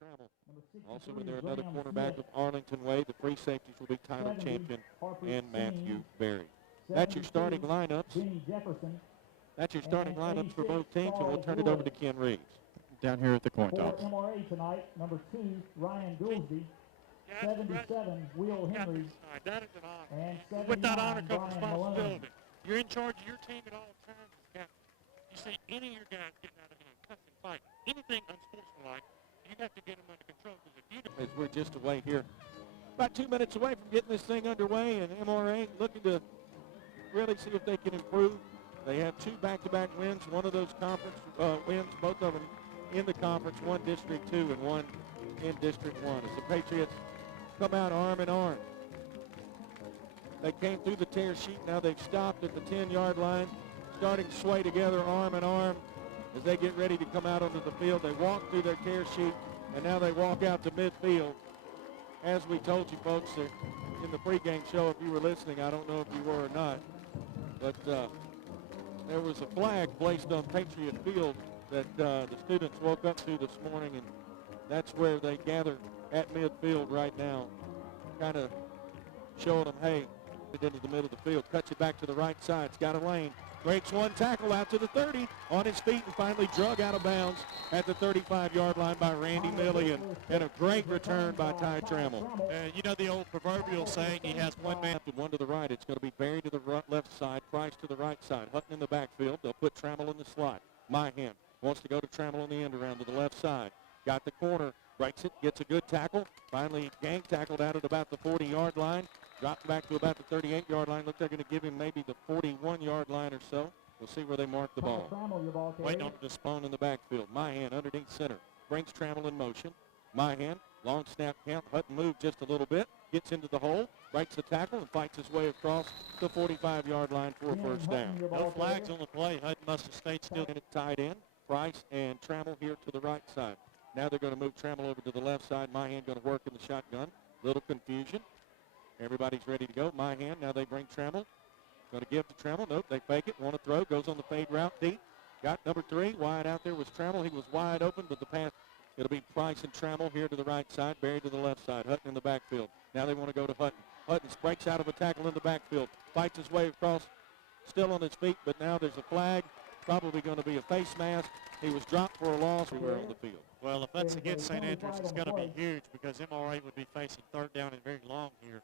Trammell. Also in there, another cornerback of Arlington Way. The free safeties will be Tyler Champion and Matthew Berry. That's your starting lineups. That's your starting lineups for both teams, and we'll turn it over to Ken Reeves. Down here at the coin toss. MRA tonight, number 2, Ryan Goolsby. 77, Will Henry. That is an honor. And 79, with that honor comes Brian Malone. responsibility. You're in charge of your team at all times as captain. You see any of your guys getting out of hand, cussing, fighting, anything unsportsmanlike, you have to get them under control. Because if you don't, as we're just away here, about 2 minutes away from getting this thing underway, and MRA looking to really see if they can improve. They have 2 back-to-back wins, one of those conference wins, both of them in the conference, one District 2 and one in District 1. As the Patriots come out arm in arm. They came through the tear sheet. Now they've stopped at the 10-yard line, starting to sway together arm in arm as they get ready to come out onto the field. They walk through their tear sheet, and now they walk out to midfield. As we told you folks in the pregame show, if you were listening, I don't know if you were or not, but there was a flag placed on Patriot Field that the students woke up to this morning, and that's where they gather at midfield right now, kind of showing them, hey, get into the middle of the field, cuts it back to the right side. It's got a lane, breaks one tackle out to the 30, on his feet, and finally drug out of bounds at the 35-yard line by Randy Millian, and a great return by Ty Trammell. You know the old proverbial saying, he has one man. One to the right. It's going to be Berry to the left side, Price to the right side. Hutton in the backfield. They'll put Trammell in the slot. Myhan wants to go to Trammell on the end around to the left side. Got the corner, breaks it, gets a good tackle. Finally gang tackled out at about the 40-yard line. Dropped back to about the 38-yard line. Looks like they're going to give him maybe the 41-yard line or so. We'll see where they mark the ball. Waiting on the spawn in the backfield. Myhan underneath center. Brings Trammell in motion. Myhan, long snap count. Hutton moved just a little bit. Gets into the hole. Breaks the tackle and fights his way across the 45-yard line for a first down. No flags on the play. Hutton must have stayed still. And it tied in. Price and Trammell here to the right side. Now they're going to move Trammell over to the left side. Myhan going to work in the shotgun. Little confusion. Everybody's ready to go. Myhan, now they bring Trammell. Going to give to Trammell. Nope, they fake it. Want to throw. Goes on the fade route deep. Got number 3. Wide out there was Trammell. He was wide open, but the pass, it'll be Price and Trammell here to the right side. Berry to the left side. Hutton in the backfield. Now they want to go to Hutton. Hutton breaks out of a tackle in the backfield. Fights his way across. Still on his feet, but now there's a flag. Probably going to be a face mask. He was dropped for a loss. We were on the field. Well, if that's against St. Andrews, it's going to be huge because MRA would be facing third down and very long here.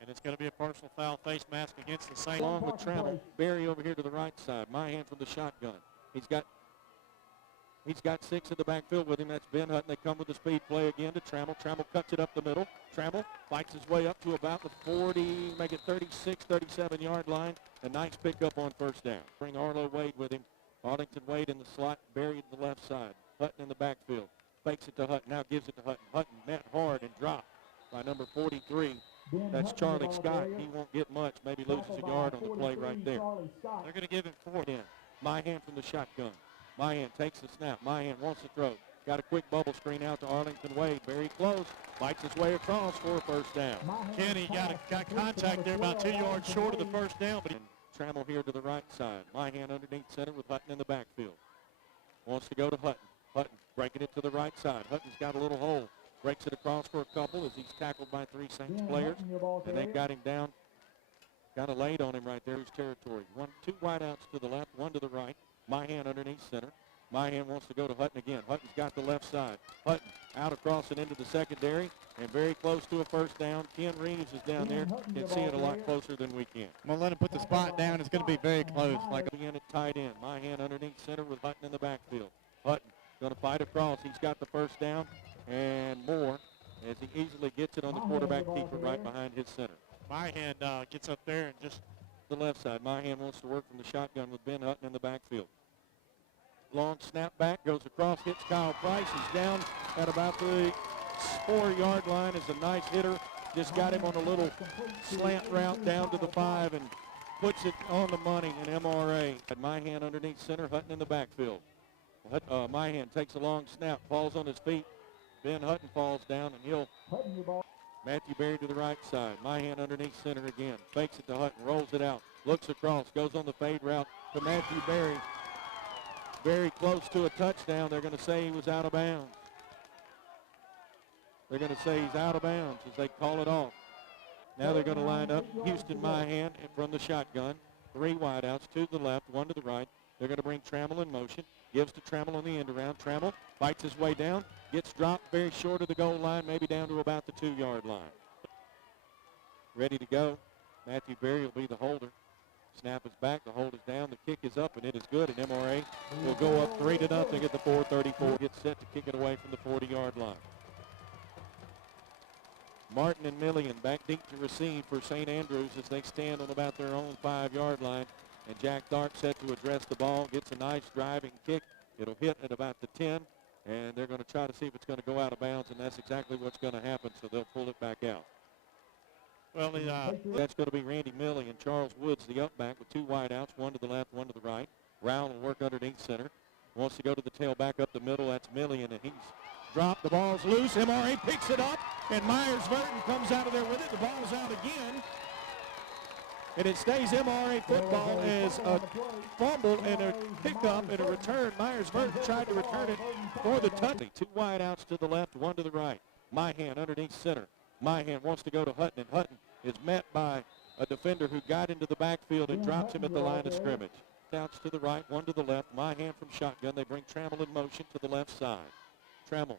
And it's going to be a personal foul, face mask against the St. Along with Trammell. Berry over here to the right side. Myhan from the shotgun. He's got 6 in the backfield with him. That's Ben Hutton. They come with the speed play again to Trammell. Trammell cuts it up the middle. Trammell fights his way up to about the 40, make it 36, 37-yard line. A nice pickup on first down. Bring Arlo Wade with him. Arlington Wade in the slot. Berry to the left side. Hutton in the backfield. Fakes it to Hutton. Now gives it to Hutton. Hutton met hard and dropped by number 43. That's Charlie Scott. He won't get much. Maybe loses a yard on the play right there. They're going to give him 4 in. Myhan from the shotgun. Myhan takes the snap. Myhan wants to throw. Got a quick bubble screen out to Arlington Wade. Very close. Fights his way across for a first down. Kenny got contact there about 2 yards short of the first down. But Trammell here to the right side. Myhan underneath center with Hutton in the backfield. Wants to go to Hutton. Hutton breaking it to the right side. Hutton's got a little hole. Breaks it across for a couple as he's tackled by 3 Saints players. And they've got him down. Kind of laid on him right there. His territory. 2 wideouts to the left, 1 to the right. Myhan underneath center. Myhan wants to go to Hutton again. Hutton's got the left side. Hutton out across and into the secondary and very close to a first down. Ken Reeves is down there. Can see it a lot closer than we can. I'm going to let him put the spot down. It's going to be very close. Like again, it's tight end. Myhan underneath center with Hutton in the backfield. Hutton going to fight across. He's got the first down and more as he easily gets it on the quarterback keeper right behind his center. Myhan gets up there and just the left side. Myhan wants to work from the shotgun with Ben Hutton in the backfield. Long snap back, goes across, hits Kyle Price. He's down at about the 4-yard line. Is a nice hitter. Just got him on a little slant route down to the 5 and puts it on the money in MRA. Myhan underneath center, Hutton in the backfield. Myhan takes a long snap, falls on his feet. Ben Hutton falls down, and he'll Matthew Berry to the right side. Myhan underneath center again. Fakes it to Hutton, rolls it out, looks across, goes on the fade route to Matthew Berry. Very close to a touchdown. They're going to say he was out of bounds. They're going to say he's out of bounds as they call it off. Now they're going to line up Houston Mahan from the shotgun. 3 wideouts, 2 to the left, 1 to the right. They're going to bring Trammell in motion. Gives to Trammell on the end around. Trammell fights his way down. Gets dropped very short of the goal line, maybe down to about the 2-yard line. Ready to go. Matthew Berry will be the holder. Snap is back. The hold is down. The kick is up, and it is good. And MRA will go up 3-0 at the 4:34. Gets set to kick it away from the 40-yard line. Martin and Millian back deep to receive for St. Andrews as they stand on about their own 5-yard line. And Jack Tharp set to address the ball. Gets a nice driving kick. It'll hit at about the 10. And they're going to try to see if it's going to go out of bounds, and that's exactly what's going to happen, so they'll pull it back out. Well, that's going to be Randy Milley and Charles Woods, the up back, with 2 wideouts, 1 to the left, 1 to the right. Rowell will work underneath center. Wants to go to the tailback up the middle. That's Millian, and he's dropped. The ball's loose. MRA picks it up, and Myers-Verton comes out of there with it. The ball's out again. And it stays MRA football as a fumble and a pickup and a return. Myers-Verton tried to return it for the touchdown. 2 wideouts to the left, 1 to the right. Myhan underneath center. Myhan wants to go to Hutton, and Hutton is met by a defender who got into the backfield and drops him at the line of scrimmage. Outs to the right, 1 to the left. Myhan from shotgun. They bring Trammell in motion to the left side. Trammell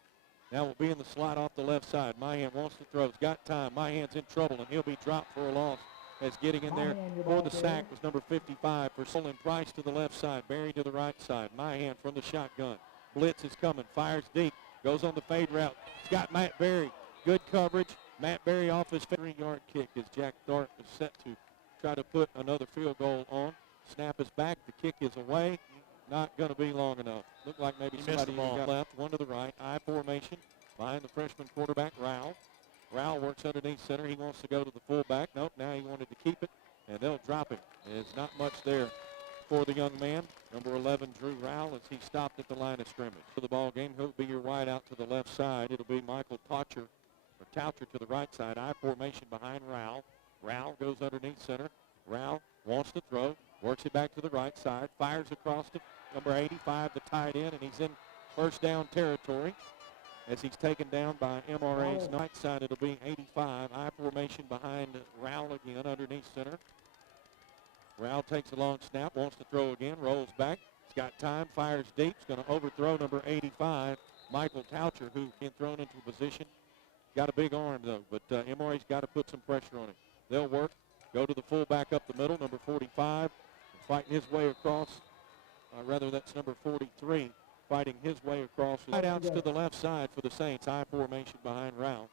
now will be in the slot off the left side. Myhan wants to throw. He's got time. Myhan's in trouble, and he'll be dropped for a loss. As getting in there for the sack was number 55 for Solon Price to the left side. Barry to the right side. Myhan from the shotgun. Blitz is coming. Fires deep. Goes on the fade route. It's got Matt Barry. Good coverage. Matt Barry off his 3-yard kick as Jack Tharp is set to try to put another field goal on. Snap is back. The kick is away. Not going to be long enough. Looked like maybe somebody got left. 1 to the right. I formation behind the freshman quarterback, Rowell. Rowell works underneath center. He wants to go to the fullback. Nope, now he wanted to keep it, and they'll drop him. There's not much there for the young man. Number 11, Drew Rowell, as he stopped at the line of scrimmage. For the ball game, he'll be your wide out to the left side. It'll be Michael Taucher to the right side. I formation behind Rowell. Rowell goes underneath center. Rowell wants to throw, works it back to the right side, fires across to number 85, the tight end, and he's in first down territory. As he's taken down by MRA's right side, it'll be 85. I formation behind Rowell again underneath center. Rowell takes a long snap, wants to throw again, rolls back. He's got time, fires deep. He's going to overthrow number 85, Michael Taucher, who been thrown into a position. Got a big arm, though, but MRA's got to put some pressure on him. They'll work, go to the fullback up the middle, number 45, fighting his way across. Rather, that's number 43. Fighting his way across. Wideouts to the left side for the Saints. High formation behind Rowell.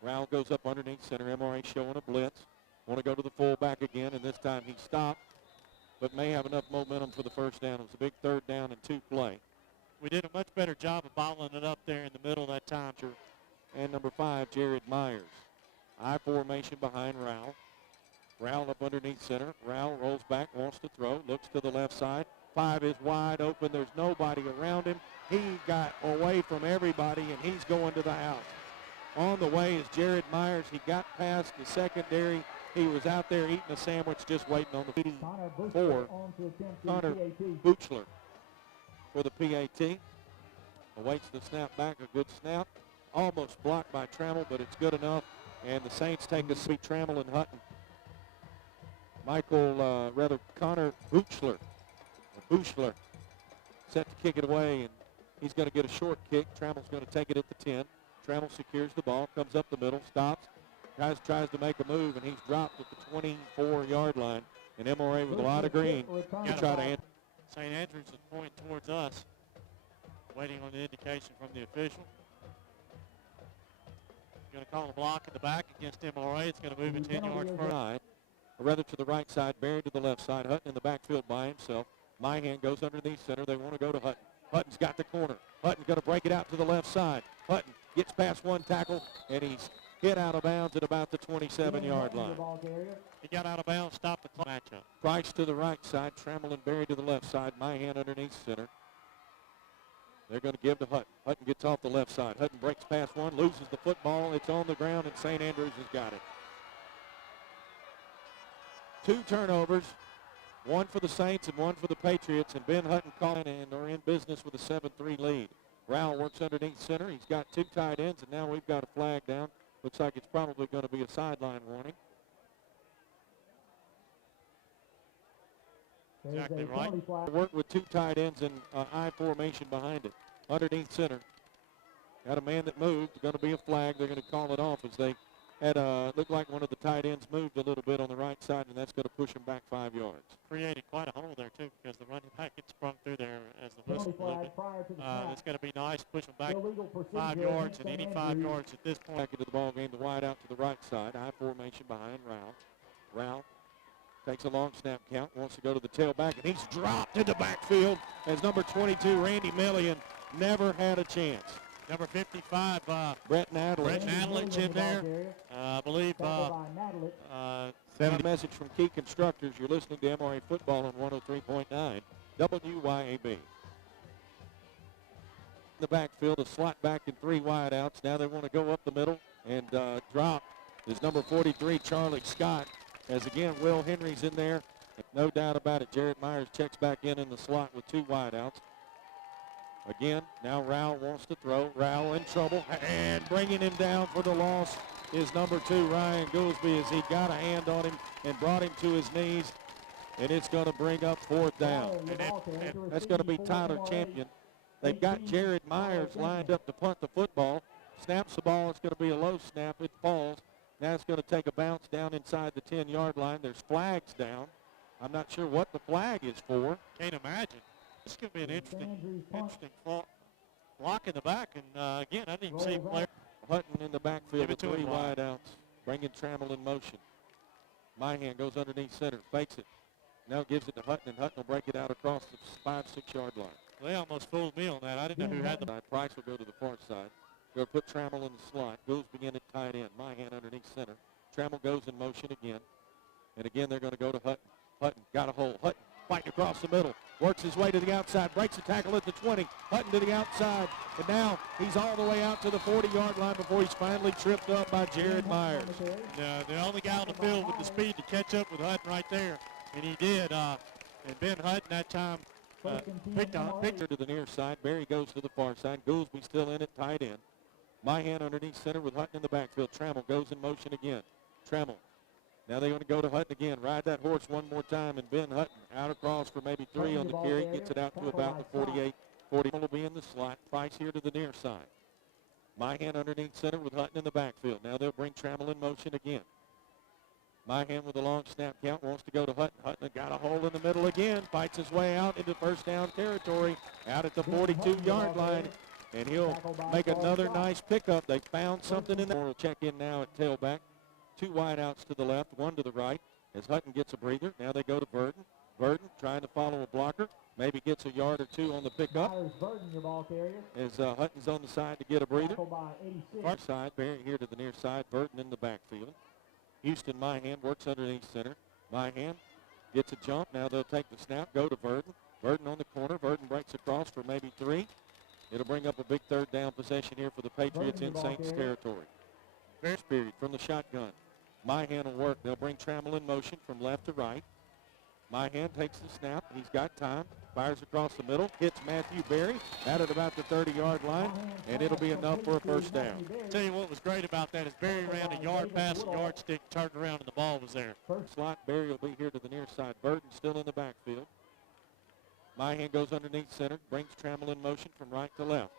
Rowell goes up underneath center. MRA showing a blitz. Want to go to the fullback again, and this time he stopped, but may have enough momentum for the first down. It was a big 3rd down and 2 play. We did a much better job of bottling it up there in the middle that time. And number 5, Jared Myers. I formation behind Rowell. Rowell up underneath center. Rowell rolls back, wants to throw, looks to the left side. 5 is wide open. There's nobody around him. He got away from everybody, and he's going to the house. On the way is Jared Myers. He got past the secondary. He was out there eating a sandwich, just waiting on the 84. Connor Buchler for the PAT. Awaits the snap back. A good snap. Almost blocked by Trammell, but it's good enough. And the Saints take a sweet Trammell and Hutton. Connor Buchler set to kick it away, and he's going to get a short kick. Trammell's going to take it at the 10. Trammell secures the ball, comes up the middle, stops, tries to make a move, and he's dropped at the 24-yard line. And MRA with a lot of green to try to answer. St. Andrews is pointing towards us, waiting on the indication from the official. Going to call a block in the back against MRA. It's going to move it 10 yards further. Or rather to the right side, Barry to the left side. Hutton in the backfield by himself. Myhan goes underneath center. They want to go to Hutton. Hutton's got the corner. Hutton's going to break it out to the left side. Hutton gets past one tackle, and he's hit out of bounds at about the 27-yard line. He got out of bounds, stopped the clock. Matchup. Price to the right side. Trammell and Barry to the left side. Myhan underneath center. They're going to give to Hutton. Hutton gets off the left side. Hutton breaks past one, loses the football. It's on the ground, and St. Andrews has got it. 2 turnovers, 1 for the Saints and 1 for the Patriots, and Ben Hutton calling and are in business with a 7-3 lead. Rowell works underneath center. He's got two tight ends, and now we've got a flag down. Looks like it's probably going to be a sideline warning. Exactly right. Work with two tight ends in I formation behind it. Underneath center. Got a man that moved. Going to be a flag. They're going to call it off as they had looked like one of the tight ends moved a little bit on the right side, and that's going to push him back 5 yards. Created quite a hole there, too, because the running back gets sprung through there as the whistle blew. It's going to be nice. Push him back 5 yards, and any 5 yards at this point. Back into the ball game, the wide out to the right side. I formation behind Rowell. Rowell takes a long snap count, wants to go to the tailback, and he's dropped in the backfield as number 22, Randy Millian, never had a chance. Number 55, Brett Nadlich in there. I believe. Send a message from Key Constructors. You're listening to MRA Football on 103.9 WYAB. The backfield, a slot back in 3 wide outs. Now they want to go up the middle and drop is number 43, Charlie Scott. As again, Will Henry's in there. No doubt about it. Jared Myers checks back in the slot with 2 wide outs. Again, now Rowell wants to throw. Rowell in trouble, and bringing him down for the loss is number 2, Ryan Goolsby, as he got a hand on him and brought him to his knees, and it's going to bring up 4th down. And that's going to be Tyler Champion. They've got Jared Myers lined up to punt the football. Snaps the ball. It's going to be a low snap. It falls. Now it's going to take a bounce down inside the 10-yard line. There's flags down. I'm not sure what the flag is for. Can't imagine. This is going to be an interesting block in the back. And, again, I didn't even see player. Hutton in the backfield with 3 wide outs. Bringing Trammell in motion. Myhan goes underneath center. Fakes it. Now gives it to Hutton, and Hutton will break it out across the 5-6 yard line. They almost fooled me on that. I didn't know who had the. Price will go to the far side. They'll put Trammell in the slot. Goolsby in at tight end. Myhan underneath center. Trammell goes in motion again. And again, they're going to go to Hutton. Hutton got a hole. Hutton fighting across the middle. Works his way to the outside. Breaks the tackle at the 20. Hutton to the outside. And now he's all the way out to the 40-yard line before he's finally tripped up by Jared Myers. The only guy on the field with the speed to catch up with Hutton right there. And he did. And Ben Hutton that time picked her to the near side. Barry goes to the far side. Goolsby still in at tight end. Myhan underneath center with Hutton in the backfield. Trammell goes in motion again. Trammell. Now they're going to go to Hutton again. Ride that horse one more time. And Ben Hutton out across for maybe 3 on the carry. Gets it out to about the 48. 40 will be in the slot. Price here to the near side. Myhan underneath center with Hutton in the backfield. Now they'll bring Trammell in motion again. Myhan with a long snap count wants to go to Hutton. Hutton got a hole in the middle again. Fights his way out into first down territory. Out at the 42-yard line. And he'll make another nice pickup. They found something in there. We'll check in now at tailback. 2 wide outs to the left, 1 to the right. As Hutton gets a breather, now they go to Burden. Burden trying to follow a blocker. Maybe gets a yard or 2 on the pickup. As Hutton's on the side to get a breather. Far side, Barry here to the near side. Burden in the backfield. Houston Myhan works underneath center. Myhan gets a jump. Now they'll take the snap, go to Burden. Burden on the corner. Burden breaks across for maybe 3. It'll bring up a big 3rd down possession here for the Patriots in Saints territory. First period from the shotgun. Myhan will work. They'll bring Trammell in motion from left to right. Myhan takes the snap. He's got time. Fires across the middle. Hits Matthew Berry out at about the 30-yard line, and it'll be enough for a first down. Tell you what was great about that is Berry ran a yard past the yardstick, turned around, and the ball was there. First slot, Berry will be here to the near side. Burton still in the backfield. Myhan goes underneath center, brings Trammell in motion from right to left,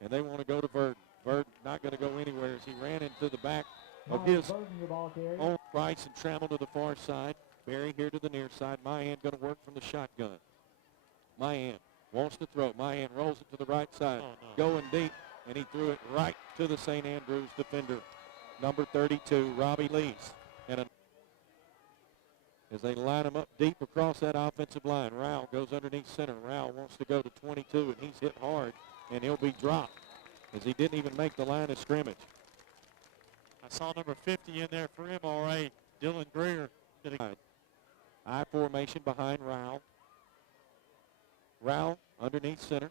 and they want to go to Burton. Burton not going to go anywhere as he ran into the back of his own. Price and Trammell to the far side. Berry here to the near side. Myhan going to work from the shotgun. Myhan wants to throw. Myhan rolls it to the right side. Going deep, and he threw it right to the St. Andrews defender, number 32, Robbie Lees. And as they line him up deep across that offensive line, Rowell goes underneath center. Rowell wants to go to 22, and he's hit hard, and he'll be dropped as he didn't even make the line of scrimmage. I saw number 50 in there for MRA, Dylan Greer. I formation behind Rowell. Rowell underneath center.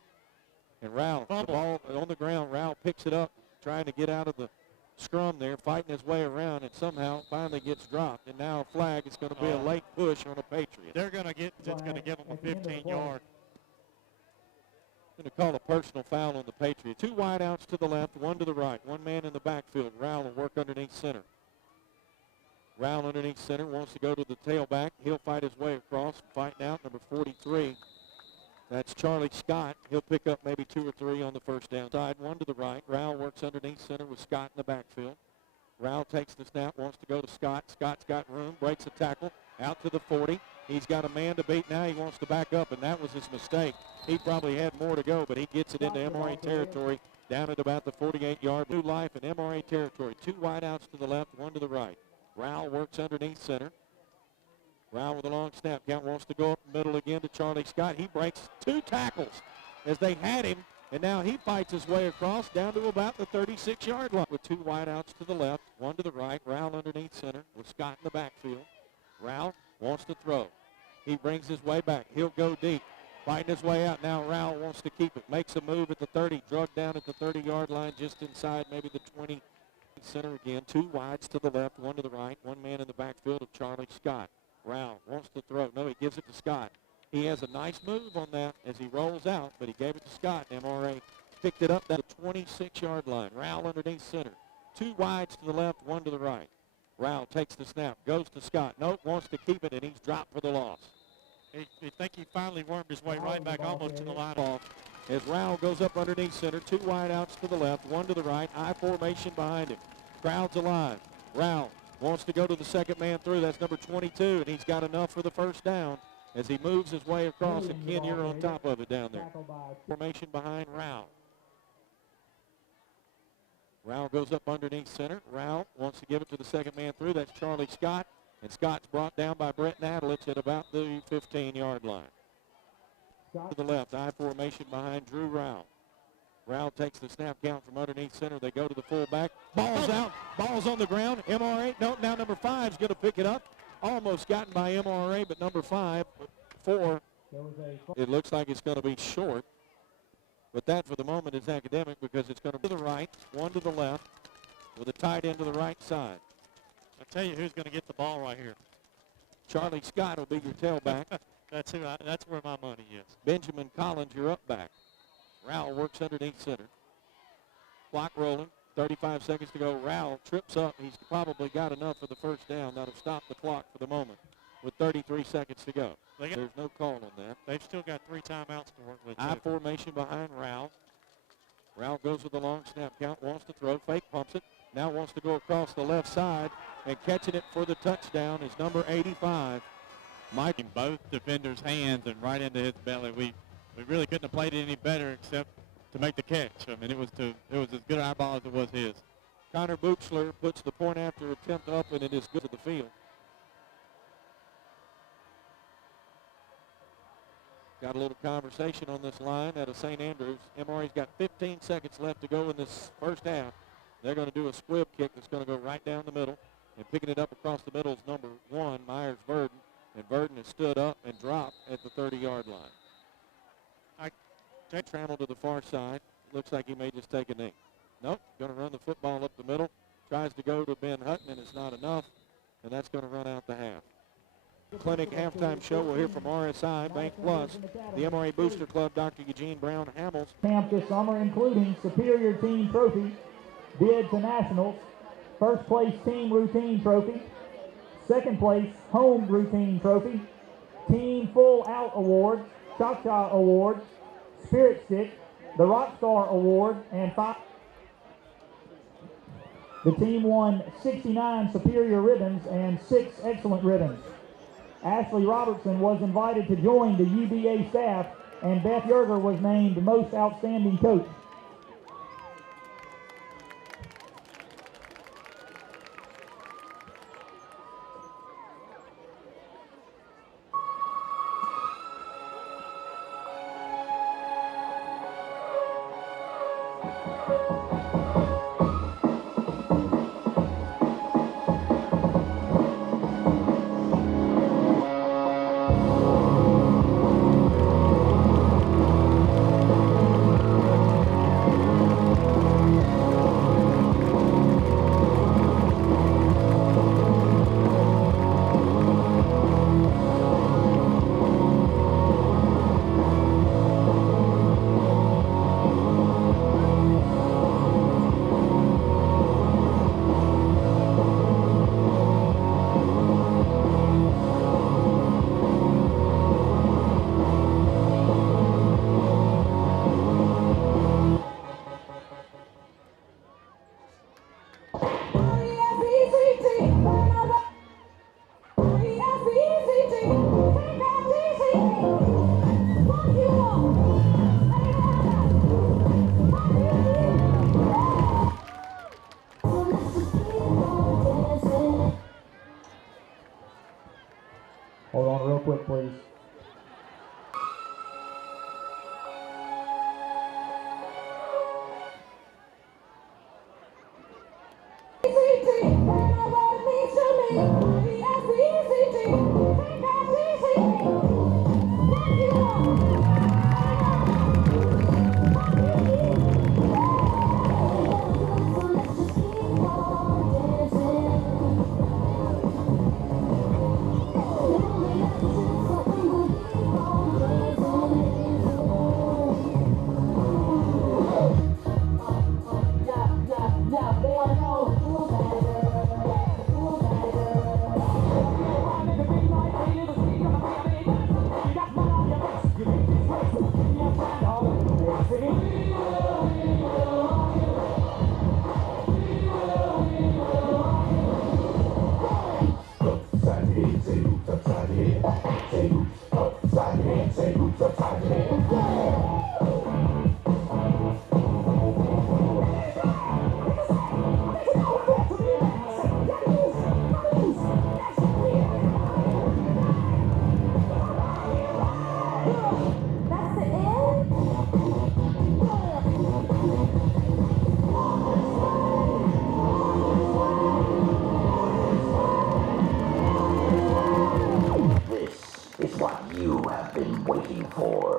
And Rowell, the ball on the ground, Rowell picks it up, trying to get out of the scrum there, fighting his way around, and somehow finally gets dropped. And now a flag is going to be a late push on a Patriot. They're going to get, it's going to give them a 15-yard. to call a personal foul on the Patriots. 2 wideouts to the left, 1 to the right. 1 man in the backfield. Rowell will work underneath center. Rowell underneath center wants to go to the tailback. He'll fight his way across. Fighting out, number 43. That's Charlie Scott. He'll pick up maybe 2 or 3 on the first down. Side 1 to the right. Rowell works underneath center with Scott in the backfield. Rowell takes the snap, wants to go to Scott. Scott's got room, breaks a tackle, out to the 40. He's got a man to beat now. He wants to back up, and that was his mistake. He probably had more to go, but he gets it into MRA territory down at about the 48-yard. New life in MRA territory. 2 wideouts to the left, 1 to the right. Rowell works underneath center. Rowell with a long snap. Count wants to go up the middle again to Charlie Scott. He breaks 2 tackles as they had him, and now he fights his way across down to about the 36-yard line with 2 wideouts to the left, 1 to the right. Rowell underneath center with Scott in the backfield. Rowell wants to throw. He brings his way back. He'll go deep, fighting his way out. Now Rowell wants to keep it. Makes a move at the 30, drugged down at the 30-yard line, just inside maybe the 20. Center again, 2 wides to the left, 1 to the right. 1 man in the backfield of Charlie Scott. Rowell wants to throw. No, he gives it to Scott. He has a nice move on that as he rolls out, but he gave it to Scott. MRA picked it up at the 26-yard line. Rowell underneath center. 2 wides to the left, 1 to the right. Rowell takes the snap, goes to Scott. Nope, wants to keep it, and he's dropped for the loss. I think he finally wormed his way right back almost to the line. As Rowell goes up underneath center, 2 wideouts to the left, 1 to the right, I formation behind him. Crowd's alive. Rowell wants to go to the second man through. That's number 22, and he's got enough for the first down as he moves his way across, and Ken, you're on top of it down there. Formation behind Rowell. Rowell goes up underneath center. Rowell wants to give it to the second man through. That's Charlie Scott, and Scott's brought down by Brett Nadlich at about the 15-yard line. To the left, I formation behind Drew Rowell. Rowell takes the snap count from underneath center. They go to the fullback. Ball's out. Ball's on the ground. MRA. No, now number 5 is going to pick it up. Almost gotten by MRA, but number 4. It looks like it's going to be short. But that, for the moment, is academic because it's going to be to the right, 1 to the left, with a tight end to the right side. I'll tell you who's going to get the ball right here. Charlie Scott will be your tailback. That's where my money is. Benjamin Collins, your up back. Rowell works underneath center. Clock rolling. 35 seconds to go. Rowell trips up. He's probably got enough for the first down. That'll stop the clock for the moment with 33 seconds to go. There's no call on that. They've still got 3 timeouts to work with. I formation behind Rowell. Rowell goes with a long snap count. Wants to throw. Fake pumps it. Now wants to go across the left side. And catching it for the touchdown is number 85. Mike in both defenders' hands and right into his belly. We really couldn't have played it any better except to make the catch. I mean, it was as good an eyeball as it was his. Connor Buchler puts the point after attempt up, and it is good to the field. Got a little conversation on this line out of St. Andrews. MRA's got 15 seconds left to go in this first half. They're going to do a squib kick that's going to go right down the middle. And picking it up across the middle is number 1, Myers Verdon. And Verdon has stood up and dropped at the 30-yard line. Trammell to the far side. Looks like he may just take a knee. Nope, going to run the football up the middle. Tries to go to Ben Hutton, and it's not enough. And that's going to run out the half. Clinic halftime show. We'll hear from RSI, Bank Plus, the MRA Booster Club, Dr. Eugene Brown Hamels. Camp this summer, including Superior Team Trophy, bid to Nationals, first place Team Routine Trophy, second place Home Routine Trophy, Team Full Out Award, Cha-Cha Award, Spirit Stick, the Rockstar Award, and 5. The team won 69 Superior Ribbons and 6 Excellent Ribbons. Ashley Robertson was invited to join the UBA staff, and Beth Yerger was named Most Outstanding Coach. court, please. This is what you have been waiting for.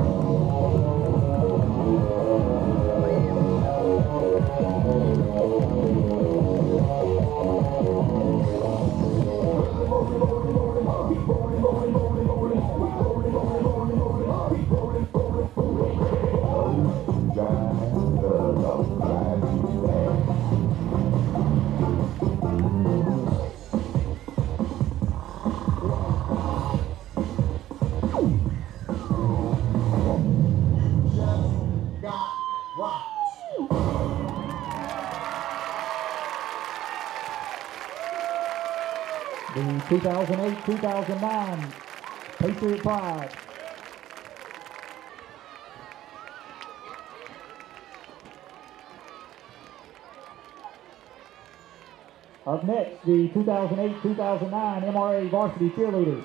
The 2008-2009 Patriot Pride. Up next, the 2008-2009 MRA Varsity Cheerleaders.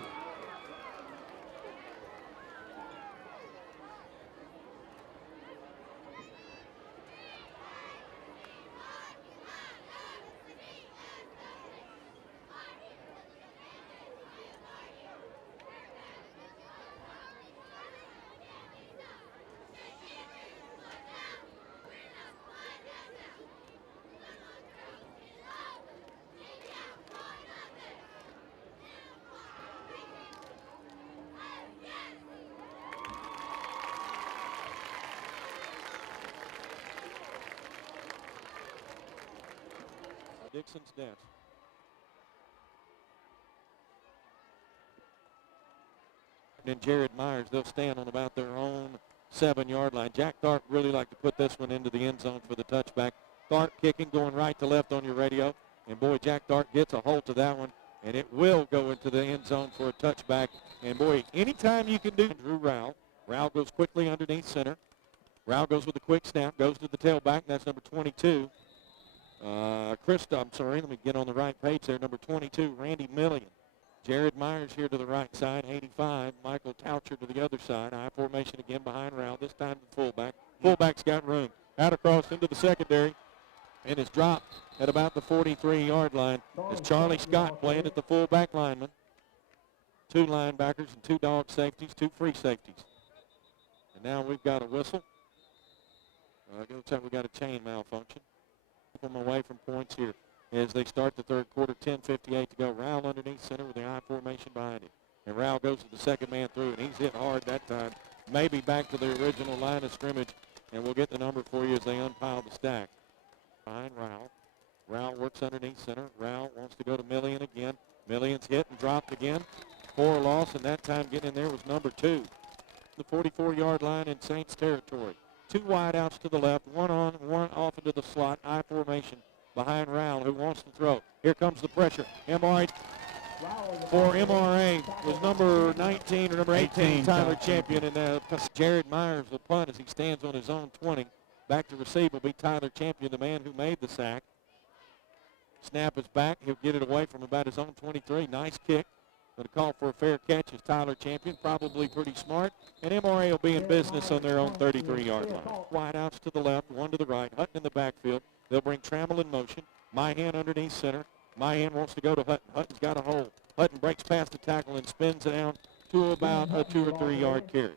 Dixon's desk. And Jared Myers, they'll stand on about their own 7-yard line. Jack Tharp really like to put this one into the end zone for the touchback. Tharp kicking, going right to left on your radio. And boy, Jack Tharp gets a hold to that one, and it will go into the end zone for a touchback. And boy, anytime you can do Drew Rowell. Rowell goes quickly underneath center. Rowell goes with a quick snap, goes to the tailback, and that's number 22. Let me get on the right page there. Number 22, Randy Millian. Jared Myers here to the right side, 85. Michael Toucher to the other side. I formation again behind Rowell, this time the fullback. Fullback's got room. Out across into the secondary, and is dropped at about the 43-yard line. As Charlie Scott playing at the fullback lineman. 2 linebackers and 2 dog safeties, 2 free safeties. And now we've got a whistle. Looks like we got a chain malfunction. Them away from points here as they start the third quarter. 10:58 to go. Rowell underneath center with the I formation behind him. And Rowell goes to the second man through, and he's hit hard that time. Maybe back to the original line of scrimmage, and we'll get the number for you as they unpile the stack. Behind Rowell. Rowell works underneath center. Rowell wants to go to Millian again. Millian's hit and dropped again for a loss, and that time getting in there was number 2. The 44-yard line in Saints territory. 2 wideouts to the left, 1 on, 1 off into the slot. I formation behind Rowell, who wants to throw. Here comes the pressure. MRA for MRA was number 19 or number 18, Tyler Champion. And Jared Myers will punt as he stands on his own 20. Back to receive will be Tyler Champion, the man who made the sack. Snap is back. He'll get it away from about his own 23. Nice kick. Going to call for a fair catch as Tyler Champion, probably pretty smart. And MRA will be in business on their own 33-yard line. Wide outs to the left, one to the right. Hutton in the backfield. They'll bring Trammell in motion. Myhan underneath center. Myhan wants to go to Hutton. Hutton's got a hole. Hutton breaks past the tackle and spins down to about a 2 or 3 yard carry.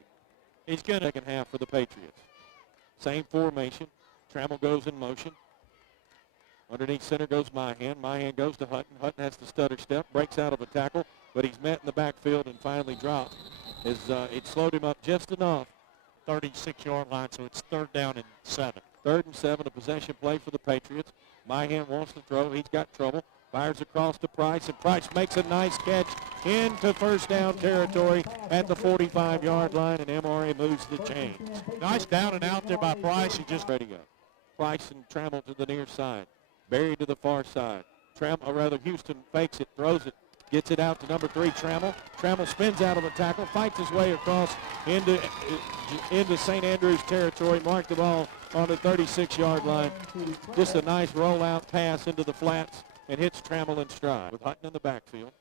He's good second half for the Patriots. Same formation. Trammell goes in motion. Underneath center goes Myhan. Myhan goes to Hutton. Hutton has to stutter step, breaks out of a tackle, but he's met in the backfield and finally dropped. It slowed him up just enough. 36-yard line, so it's 3rd down and 7. 3rd and 7, a possession play for the Patriots. Myhan wants to throw. He's got trouble. Fires across to Price, and Price makes a nice catch into first down territory at the 45-yard line, and MRA moves the chains. Nice down and out there by Price. He just ready to go. Price and Trammell to the near side. Berry to the far side. Houston fakes it, throws it, gets it out to number 3, Trammell. Trammell spins out of a tackle, fights his way across into St. Andrews territory, marked the ball on the 36-yard line. Just a nice rollout pass into the flats and hits Trammell in stride with Hutton in the backfield.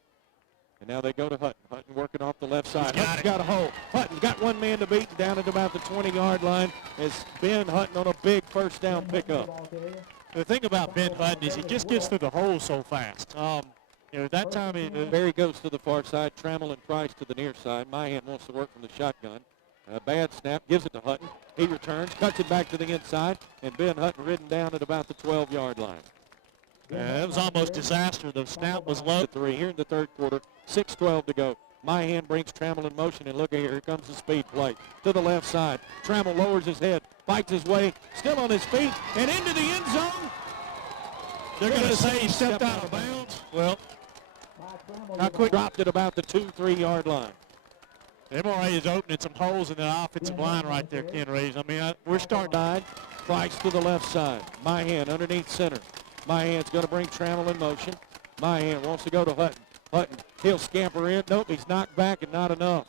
And now they go to Hutton. Hutton working off the left side. Hutton's got a hole. Hutton's got one man to beat down at about the 20-yard line as Ben Hutton on a big first down pickup. The thing about Ben Hutton is he just gets through the hole so fast. That time Barry goes to the far side. Trammell and Price to the near side. Myhan wants to work from the shotgun. A bad snap, gives it to Hutton. He returns, cuts it back to the inside, and Ben Hutton ridden down at about the 12-yard line. It was almost disaster. The snap was low. 3 here in the 3rd quarter. 6:12 to go. Myhan brings Trammell in motion, and look here comes the speed play to the left side. Trammell lowers his head, fights his way, still on his feet, and into the end zone. They're going to say he stepped out of bounds. Well, how quick dropped at about the 2-3 yard line. MRA is opening some holes in the offensive line right there, Ken Reeves. We're starting. Price to the left side. Myhan underneath center. Myhan's going to bring Trammell in motion. Myhan wants to go to Hutton. Hutton, he'll scamper in. Nope, he's knocked back and not enough.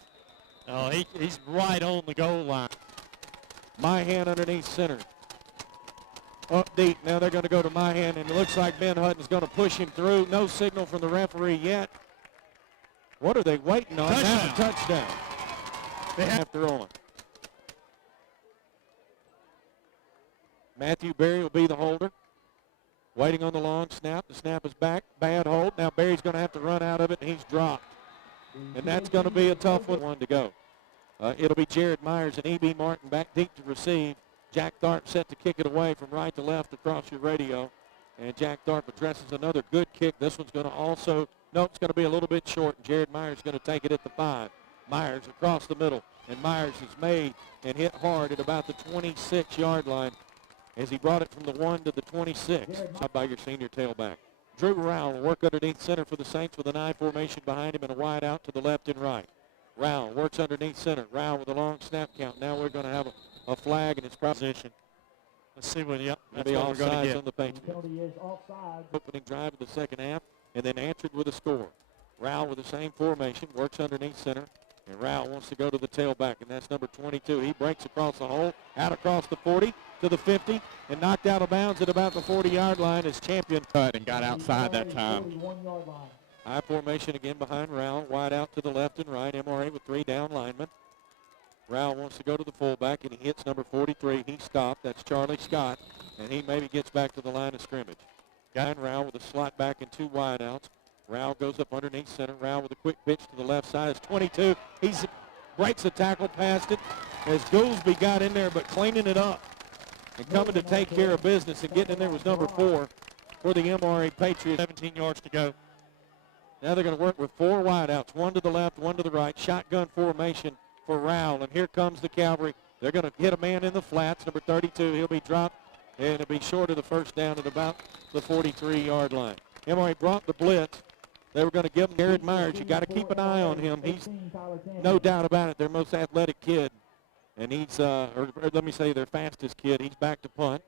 Oh, he's right on the goal line. Myhan underneath center. Up deep. Now they're going to go to Myhan, and it looks like Ben Hutton's going to push him through. No signal from the referee yet. What are they waiting on? Touchdown. Now a touchdown. They have to roll it. Matthew Berry will be the holder. Waiting on the long snap. The snap is back. Bad hold. Now Berry's going to have to run out of it, and he's dropped. And that's going to be a tough one to go. It'll be Jared Myers and E.B. Martin back deep to receive. Jack Tharp set to kick it away from right to left across your radio. And Jack Tharp addresses another good kick. This one's going to also, no, it's going to be a little bit short. And Jared Myers is going to take it at the 5. Myers across the middle. And Myers is made and hit hard at about the 26-yard line as he brought it from the 1 to the 26. Shot by your senior tailback. Drew Rowell will work underneath center for the Saints with an I formation behind him and a wide out to the left and right. Rowell works underneath center. Rowell with a long snap count. Now we're going to have a flag in its position. Let's see what, that's what we're going to get on the Patriots. Opening drive of the second half, and then answered with a score. Rowell with the same formation, works underneath center, and Rowell wants to go to the tailback, and that's number 22. He breaks across the hole, out across the 40 to the 50, and knocked out of bounds at about the 40-yard line as Champion cut and got outside that time. High formation again behind Rowell, wide out to the left and right. MRA with 3 down linemen. Rowell wants to go to the fullback, and he hits number 43. He stopped. That's Charlie Scott, and he maybe gets back to the line of scrimmage. Guy and Rowell with a slot back and 2 wideouts. Rowell goes up underneath center. Rowell with a quick pitch to the left side. It's 22. He breaks a tackle past it as Goolsby got in there, but cleaning it up and coming to take care of business and getting in there was number 4 for the MRA Patriots. 17 yards to go. Now they're going to work with 4 wideouts, 1 to the left, 1 to the right. Shotgun formation for Rowell, and here comes the Cavalry. They're going to hit a man in the flats, number 32. He'll be dropped, and it'll be short of the first down at about the 43-yard line. MRA brought the blitz. They were going to give him Jared Myers. You got to keep an eye on him. He's no doubt about it their most athletic kid, and he's, or let me say their fastest kid. He's back to punt.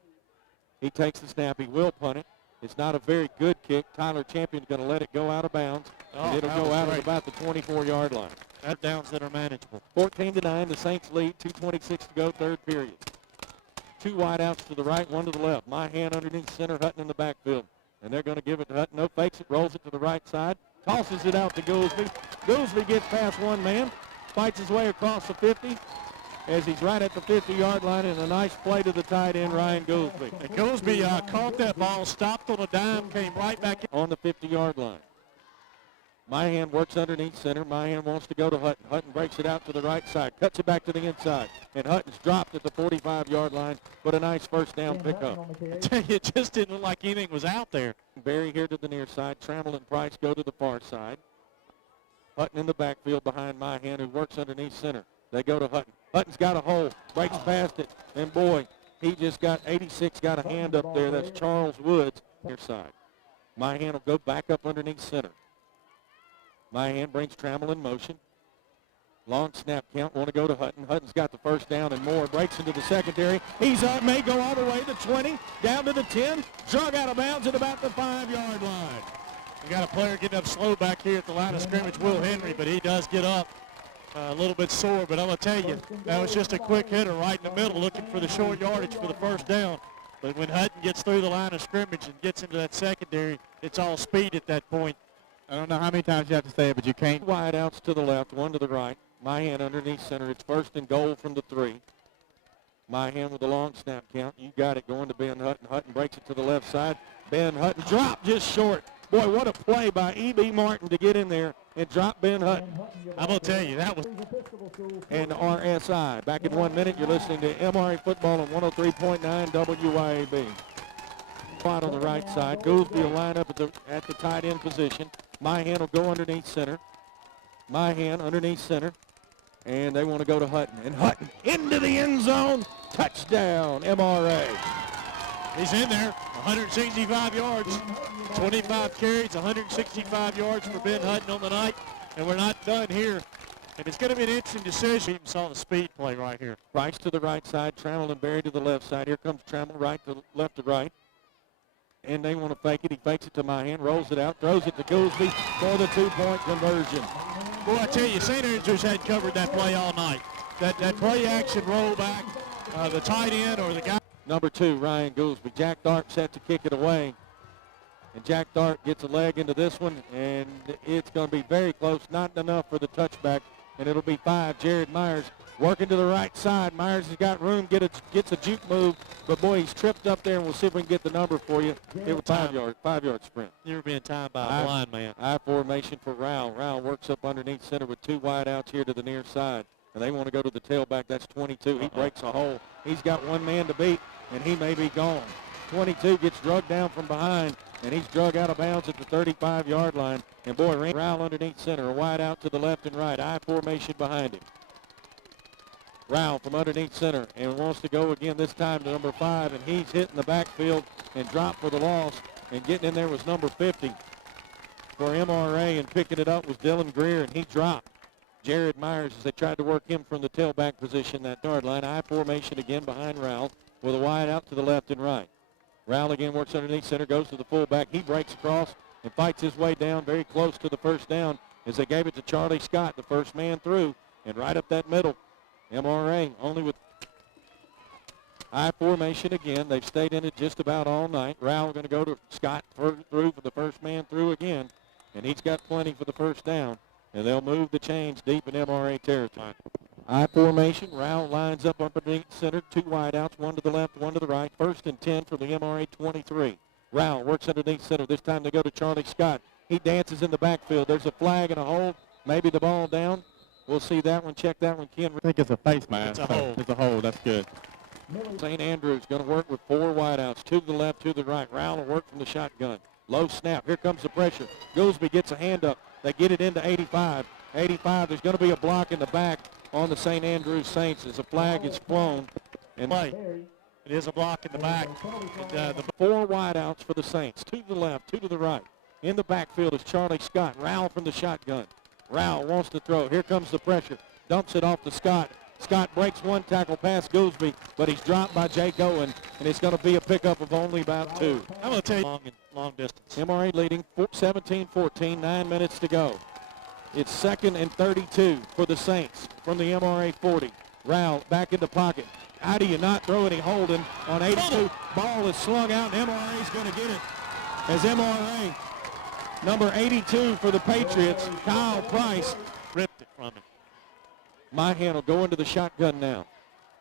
He takes the snap. He will punt it. It's not a very good kick. Tyler Champion's going to let it go out of bounds, and it'll go out at about the 24-yard line. That downs that are manageable. 14-9, the Saints lead, 2:26 to go, 3rd period. 2 wideouts to the right, 1 to the left. Myhan underneath center, Hutton in the backfield. And they're going to give it to Hutton. No fakes it, rolls it to the right side. tosses it out to Goolsby. Goolsby gets past one man, fights his way across the 50 as he's right at the 50-yard line, and a nice play to the tight end, Ryan Goolsby. And Goolsby caught that ball, stopped on a dime, came right back in. On the 50-yard line. Myhan works underneath center. Myhan wants to go to Hutton. Hutton breaks it out to the right side, cuts it back to the inside, and Hutton's dropped at the 45-yard line, but a nice first down pickup. I tell you, it just didn't look like anything was out there. Barry here to the near side. Trammell and Price go to the far side. Hutton in the backfield behind Myhan, who works underneath center. They go to Hutton. Hutton's got a hole, breaks past it, and boy, he just got 86, got a hand up there. That's Charles Woods, near side. Myhan will go back up underneath center. Myhan brings Trammell in motion. Long snap count, want to go to Hutton. Hutton's got the first down and more, breaks into the secondary. He's up, may go all the way to 20, down to the 10, drug out of bounds at about the 5-yard line. We got a player getting up slow back here at the line of scrimmage, Will Henry, but he does get up a little bit sore. But I'm going to tell you, that was just a quick hitter right in the middle looking for the short yardage for the first down. But when Hutton gets through the line of scrimmage and gets into that secondary, it's all speed at that point. I don't know how many times you have to say it, but you can't. Wide outs to the left, one to the right. Myhan underneath center. It's first and goal from the 3. Myhan with a long snap count. You got it going to Ben Hutton. Hutton breaks it to the left side. Ben Hutton dropped just short. Boy, what a play by E.B. Martin to get in there and drop Ben Hutton. I'm going to tell you, that was... And RSI. Back in 1 minute, you're listening to MRA Football on 103.9 WYAB. Spot on the right side. Goolsby will line up at the tight end position. Myhan will go underneath center. Myhan underneath center. And they want to go to Hutton. And Hutton into the end zone. Touchdown, MRA. He's in there, 165 yards, 25 carries, 165 yards for Ben Hutton on the night. And we're not done here. And it's going to be an interesting decision. You saw the speed play right here. Price to the right side. Trammell and Barry to the left side. Here comes Trammell left to right. And they want to fake it. He fakes it to Myhan, rolls it out, throws it to Goolsby for the 2-point conversion. Boy, I tell you, St. Andrews had covered that play all night. That play action roll back, the tight end or the guy. Number 2, Ryan Goolsby. Jack Dart set to kick it away. And Jack Dart gets a leg into this one, and it's going to be very close, not enough for the touchback, and it'll be 5. Jared Myers working to the right side. Myers has got room, gets a juke move, but boy, he's tripped up there, and we'll see if we can get the number for you. It was 5-yard sprint. You were being timed by a blind man. I formation for Rowell. Rowell works up underneath center with 2 wide outs here to the near side, and they want to go to the tailback. That's 22. He breaks a hole. He's got one man to beat, and he may be gone. 22 gets drugged down from behind, and he's drug out of bounds at the 35-yard line. And boy, Rowell underneath center, a wide out to the left and right. I formation behind him. Rowell from underneath center and wants to go again, this time to number 5, and he's hitting the backfield and dropped for the loss. And getting in there was number 50 for MRA, and picking it up was Dylan Greer, and he dropped. Jared Myers, as they tried to work him from the tailback position, that yard line. I formation again behind Rowell with a wide out to the left and right. Rowell again works underneath center, goes to the fullback. He breaks across and fights his way down very close to the first down as they gave it to Charlie Scott, the first man through, and right up that middle. MRA only with I formation again. They've stayed in it just about all night. Rowell going to go to Scott through for the first man through again, and he's got plenty for the first down, and they'll move the chains deep in MRA territory. I formation. Rowell lines up underneath center. 2 wide outs, 1 to the left, 1 to the right. First and 10 for the MRA 23. Rowell works underneath center. This time they go to Charlie Scott. He dances in the backfield. There's a flag and a hold. Maybe the ball down. We'll see that one. Check that one, Ken. I think it's a face mask. It's a hold. It's a hold. That's good. St. Andrews going to work with 4 wideouts, 2 to the left, 2 to the right. Rowell will work from the shotgun. Low snap. Here comes the pressure. Goolsby gets a hand up. They get it into 85. 85, there's going to be a block in the back on the St. Andrews Saints as a flag is flown. And Play. It is a block in the back. And, the 4 wideouts for the Saints. 2 to the left, 2 to the right. In the backfield is Charlie Scott. Rowell from the shotgun. Rowell wants to throw. Here comes the pressure. Dumps it off to Scott. Scott breaks 1 tackle past Goolsby, but he's dropped by Jake Owen, and it's going to be a pickup of only about 2. I'm going to tell you, long distance. MRA leading 17-14, 9 minutes to go. It's 2nd and 32 for the Saints from the MRA 40. Rowell back in the pocket. How do you not throw any holding on 82? Ball is slung out, and MRA is going to get it as MRA Number 82 for the Patriots, Kyle Price. Ripped it from him. Myhan will go into the shotgun now.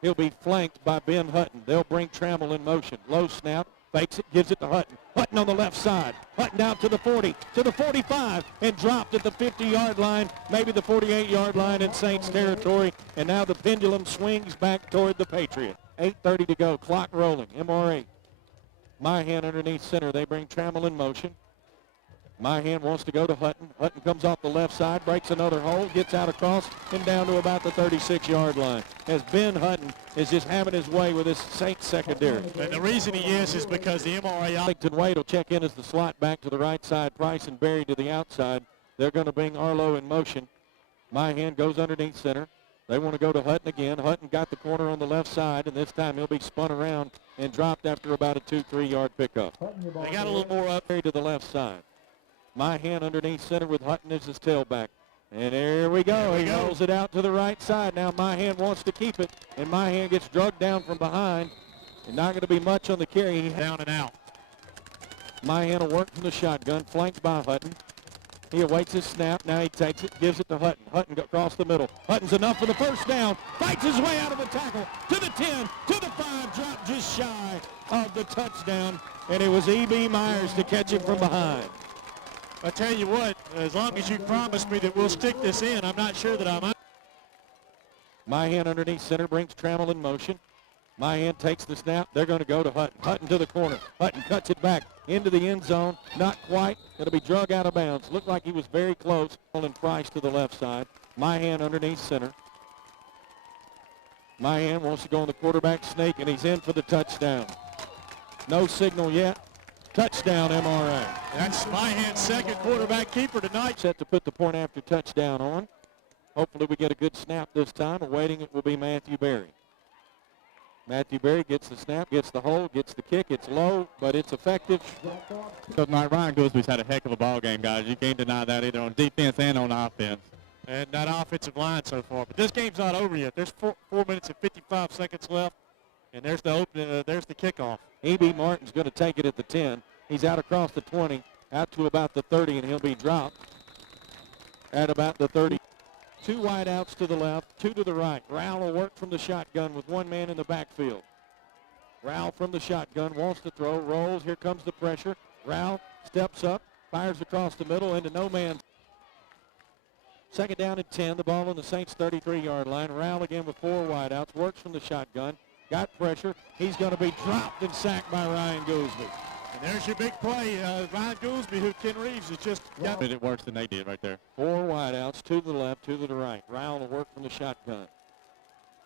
He'll be flanked by Ben Hutton. They'll bring Trammell in motion. Low snap, fakes it, gives it to Hutton. Hutton on the left side. Hutton down to the 40, to the 45, and dropped at the 50-yard line, maybe the 48-yard line in Saints territory. And now the pendulum swings back toward the Patriots. 8:30 to go, clock rolling. MRA. Myhan underneath center. They bring Trammell in motion. Myhan wants to go to Hutton. Hutton comes off the left side, breaks another hole, gets out across, and down to about the 36-yard line. As Ben Hutton is just having his way with his Saints secondary. And the reason he is because the MRA... Arlington Wade will check in as the slot back to the right side. Price and Berry to the outside. They're going to bring Arlo in motion. Myhan goes underneath center. They want to go to Hutton again. Hutton got the corner on the left side, and this time he'll be spun around and dropped after about a 2-3-yard pickup. They got a little more up. Berry to the left side. Myhan underneath center with Hutton as his tailback. And there we go. He rolls it out to the right side. Now Myhan wants to keep it, and Myhan gets drugged down from behind. And not going to be much on the carry. Down and out. Myhan will work from the shotgun, flanked by Hutton. He awaits his snap. Now he takes it, gives it to Hutton. Hutton across the middle. Hutton's enough for the first down. Fights his way out of the tackle to the 10, to the 5, dropped just shy of the touchdown. And it was E.B. Myers to catch it from behind. I tell you what, as long as you promise me that we'll stick this in, I'm not sure that I'm... Myhan underneath center brings Trammell in motion. Myhan takes the snap. They're going to go to Hutton. Hutton to the corner. Hutton cuts it back into the end zone. Not quite. It'll be drug out of bounds. Looked like he was very close. And Price to the left side. Myhan underneath center. Myhan wants to go on the quarterback sneak, and he's in for the touchdown. No signal yet. Touchdown, MRA. That's Myhan's second quarterback keeper tonight. Set to put the point after touchdown on. Hopefully we get a good snap this time. Awaiting it will be Matthew Berry. Matthew Berry gets the snap, gets the hold, gets the kick. It's low, but it's effective. So tonight, Ryan Goolsby's had a heck of a ball game, guys. You can't deny that either on defense and on offense. And that offensive line so far. But this game's not over yet. There's 4 minutes and 55 seconds left. And there's the opening. There's the kickoff. E.B. Martin's going to take it at the 10. He's out across the 20, out to about the 30, and he'll be dropped at about the 30. 2 wideouts to the left, 2 to the right. Rowell will work from the shotgun with 1 man in the backfield. Rowell from the shotgun wants to throw, rolls. Here comes the pressure. Rowell steps up, fires across the middle into no man. Second down and 10. The ball on the Saints' 33-yard line. Rowell again with 4 wideouts, works from the shotgun. Got pressure. He's going to be dropped and sacked by Ryan Goolsby. And there's your big play. Ryan Goolsby, who Ken Reeves has just got. It worse than they did right there. 4 wideouts, 2 to the left, 2 to the right. Rowell will work from the shotgun.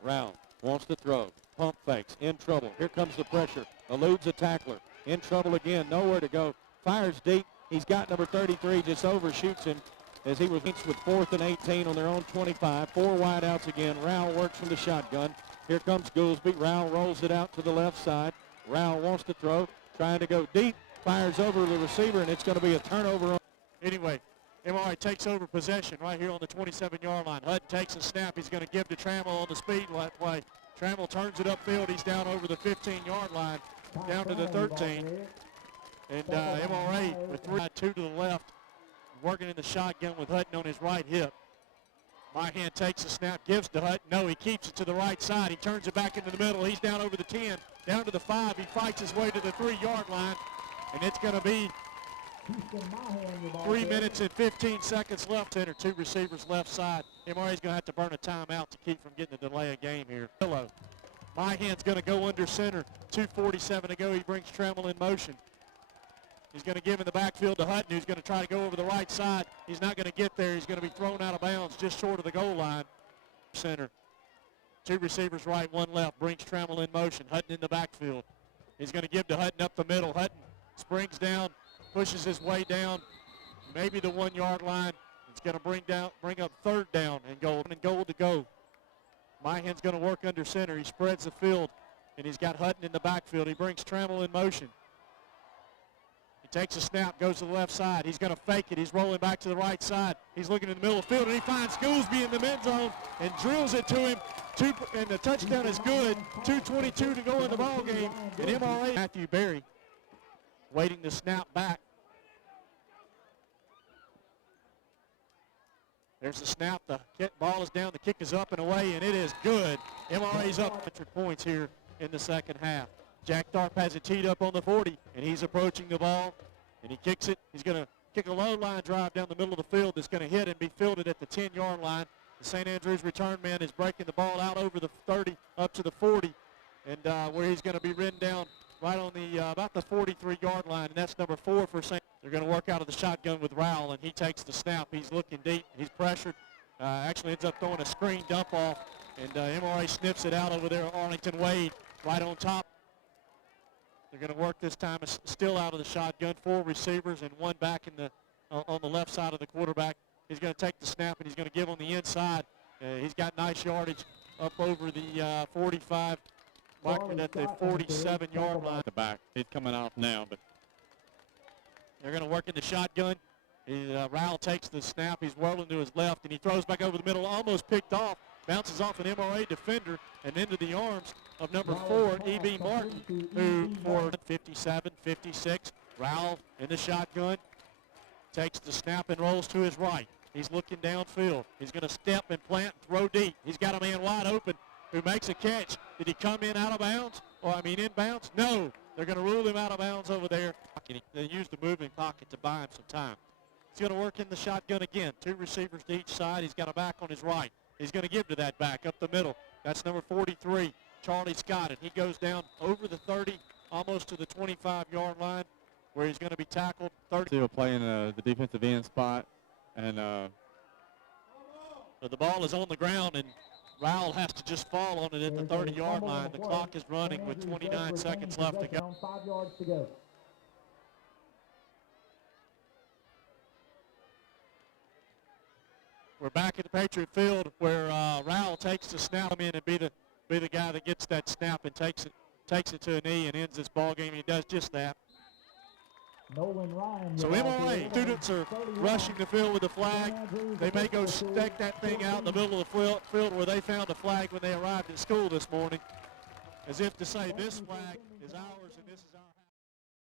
Rowell wants to throw. Pump fakes. In trouble. Here comes the pressure. Eludes a tackler. In trouble again. Nowhere to go. Fires deep. He's got number 33. Just overshoots him as he was with 4th and 18 on their own 25. 4 wideouts again. Rowell works from the shotgun. Here comes Goolsby. Rowell rolls it out to the left side. Rowell wants to throw. Trying to go deep. Fires over the receiver, and it's going to be a turnover. Anyway, MRA takes over possession right here on the 27-yard line. Hutton takes a snap. He's going to give to Trammell on the speed play. Trammell turns it upfield. He's down over the 15-yard line, down to the 13. And MRA with 2 to the left, working in the shotgun with Hutton on his right hip. Myhan takes a snap, gives to Hutton. No, he keeps it to the right side. He turns it back into the middle. He's down over the 10, down to the 5. He fights his way to the 3-yard line, and it's going to be 3 minutes and 15 seconds left. Center, 2 receivers left side. MRA's going to have to burn a timeout to keep from getting a delay of game here. Myhan's going to go under center. 2:47 to go. He brings Trammell in motion. He's going to give in the backfield to Hutton, who's going to try to go over the right side. He's not going to get there. He's going to be thrown out of bounds just short of the goal line. Center. 2 receivers right, 1 left. Brings Trammell in motion. Hutton in the backfield. He's going to give to Hutton up the middle. Hutton springs down, pushes his way down, maybe the 1-yard line. It's going to bring up 3rd down and goal to go. Myhan's going to work under center. He spreads the field, and he's got Hutton in the backfield. He brings Trammell in motion. He takes a snap, goes to the left side. He's going to fake it. He's rolling back to the right side. He's looking in the middle of the field, and he finds Goolsby in the mid zone and drills it to him. And the touchdown is good. 2:22 to go in the ball game. And MRA Matthew Berry waiting to snap back. There's the snap. The ball is down. The kick is up and away, and it is good. MRA's up 100 points here in the second half. Jack Tharp has it teed up on the 40, and he's approaching the ball, and he kicks it. He's going to kick a low line drive down the middle of the field that's going to hit and be fielded at the 10-yard line. The St. Andrews return man is breaking the ball out over the 30 up to the 40, and where he's going to be ridden down right on the about the 43-yard line, and that's number 4 for St. They're going to work out of the shotgun with Rowell, and he takes the snap. He's looking deep. He's pressured. Actually ends up throwing a screen dump off, and MRA snips it out over there. Arlington Wade right on top. They're going to work this time. It's still out of the shotgun. 4 receivers and 1 back in the on the left side of the quarterback. He's going to take the snap, and he's going to give on the inside. He's got nice yardage up over the 45, marking at the 47-yard line. The back. He's coming off now, but they're going to work in the shotgun. Rowell takes the snap. He's whirling to his left, and he throws back over the middle, almost picked off. Bounces off an MRA defender and into the arms of number 4, E.B. Martin, who for 57, 56. Rowell in the shotgun. Takes the snap and rolls to his right. He's looking downfield. He's going to step and plant and throw deep. He's got a man wide open who makes a catch. Did he come in out of bounds? Inbounds? No. They're going to rule him out of bounds over there. They use the moving pocket to buy him some time. He's going to work in the shotgun again. 2 receivers to each side. He's got a back on his right. He's going to give to that back up the middle. That's number 43, Charlie Scott, and he goes down over the 30, almost to the 25-yard line, where he's going to be tackled. Still playing the defensive end spot, and the ball is on the ground, and Rowell has to just fall on it at the 30-yard line. The clock is running with 29 seconds left to go. 5 yards to go. We're back at the Patriot Field where Rowell takes the snap in and be the guy that gets that snap and takes it to a knee and ends this ball game. He does just that. Nolan Ryan. So MRA students are rushing the field with the flag. They may go stake that thing out in the middle of the field where they found the flag when they arrived at school this morning, as if to say this flag is ours and this is